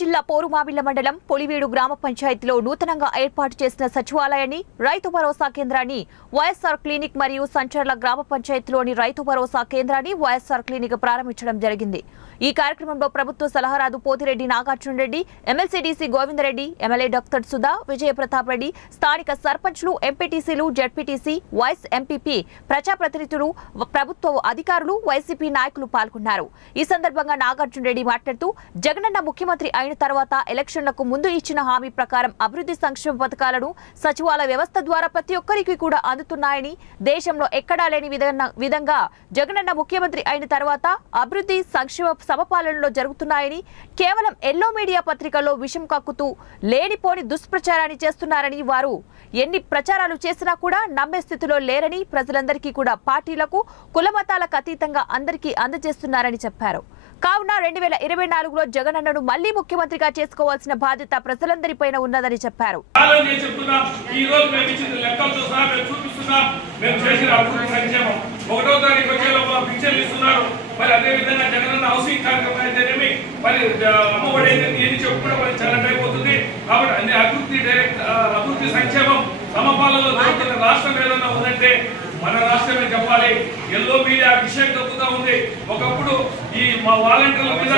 జిల్లా పోరుమామిళ్ల మండలం పొలివేడు గ్రామ పంచాయతీలో నూతనంగా ఏర్పాటు చేసిన సచివాలయాన్ని రైతు భరోసా కేంద్రాన్ని వైఎస్ఆర్ క్లినిక్ మరియు సంచర్ల గ్రామ పంచాయతీలోని రైతు భరోసా కేంద్రాన్ని వైఎస్ఆర్ క్లినిక్ ప్రారంభించడం జరిగింది। ఈ కార్యక్రమంలో ప్రభుత్వ సలహాదారు Pothireddy Nagarjuna Reddy, MLC DC Govinda Reddy, MLA doctor Sudha, Vijay Pratap Reddy, స్థానిక సర్పంచ్లు, ఎంపీటీసీలు, జెడ్పీటీసీ, వైస్ ఎంపీపీ, ప్రజాప్రతినిధులు, ప్రభుత్వ అధికారులు, వైసీపీ నాయకులు పాల్గొన్నారు। ఈ సందర్భంగా నాగార్జున రెడ్డి మాట్లాడుతూ జగనన్న ముఖ్యమంత్రి అయిన తర్వాత ఎలక్షన్లకు ముందు ఇచ్చిన హామీ ప్రకారం అభివృద్ధి సంక్షేమ పథకాలను సచివాలయ వ్యవస్థ ద్వారా ప్రతి ఒక్కరికి కూడా అందుతున్నాయని, దేశంలో ఎక్కడా లేని విధంగా జగనన్న ముఖ్యమంత్రి అయిన తర్వాత అభివృద్ధి సంక్షేమ సమపాలనలో జరుగుతున్నాయని, కేవలం ఎల్లో మీడియా పత్రికల్లో విషం కక్కుతూ లేనిపోని దుష్ప్రచారాన్ని చేస్తున్నారని, వారు ఎన్ని ప్రచారాలు చేసినా కూడా నమ్మే స్థితిలో లేరని, ప్రజలందరికీ కూడా పార్టీలకు కులమతాలకు అతీతంగా అందరికీ అందజేస్తున్నారని చెప్పారు। కావున 2024లో జగనన్నను మళ్లీ ముఖ్యమంత్రిగా చేసుకోవాల్సిన బాధ్యత ప్రజలందరిపైన ఉన్నదని చెప్పారు। మరి అదే విధంగా జగనన్న హౌసింగ్ కార్యక్రమం అయితేనేమి మరి అమ్మఒడి ఏది చెప్పుకుంటే మరి చాలా టైం అవుతుంది కాబట్టి అన్ని అభివృద్ధి సంక్షేమం సమపాలనలో జరుగుతున్న రాష్ట్రం ఏదన్నా ఉందంటే మన రాష్ట్రమే చెప్పాలి। ఎల్లో మీడియా విషయం తగ్గుతా ఉంది। ఒకప్పుడు ఈ మా వాలంటీర్ల మీద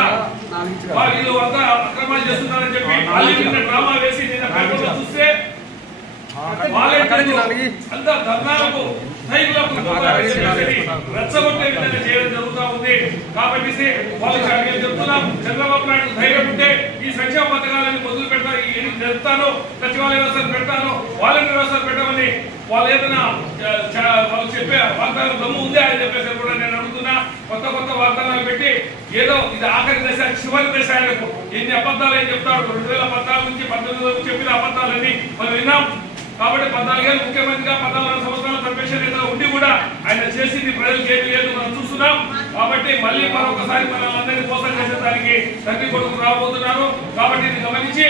వీళ్ళు అంతా అక్రమాలు చేస్తున్నారని చెప్పి మళ్ళీ డ్రామా వేసి నిన్న పేపర్లో చూస్తే వాలంటీర్లు అంతా ధర్నాలకు రెచ్చగొట్టే విధంగా చేయడం జరుగుతూ ఉంది। కాబట్టి వాళ్ళకి చెప్తున్నాం, చంద్రబాబు నాయుడు ధైర్యం ఉంటే ఈ సంక్షేమ పథకాలను మొదలు పెడతారు, చెప్తాను సచివాలయ వ్యవస్థను పెడతాను, వాలంటీర్ వ్యవస్థను పెట్టమని వాళ్ళు ఏదైనా వాళ్ళు చెప్పే వాగ్దానం దమ్ము ఉంది అని చెప్పేసి కూడా నేను అడుగుతున్నా। కొత్త వాగ్దానాలు పెట్టి ఏదో ఇది ఆఖరి దశ చివరి దశ ఆయనకు ఎన్ని అబద్ధాలు ఏం చెప్తాడు, 2014 నుంచి 19 చెప్పిన అబద్ధాలన్నీ మనం విన్నాం। కాబట్టి 14 ఏళ్ళు ముఖ్యమంత్రిగా 14 సంవత్సరాల ప్రవేశం ఏదో ఉండి కూడా ఆయన చేసింది ప్రజలకు ఏమి లేదు మనం చూస్తున్నాం। కాబట్టి మళ్ళీ మరొకసారి మనం అందరినీ మోసం చేసేదానికి తండ్రి కొడుకు రాబోతున్నారు। కాబట్టి ఇది గమనించి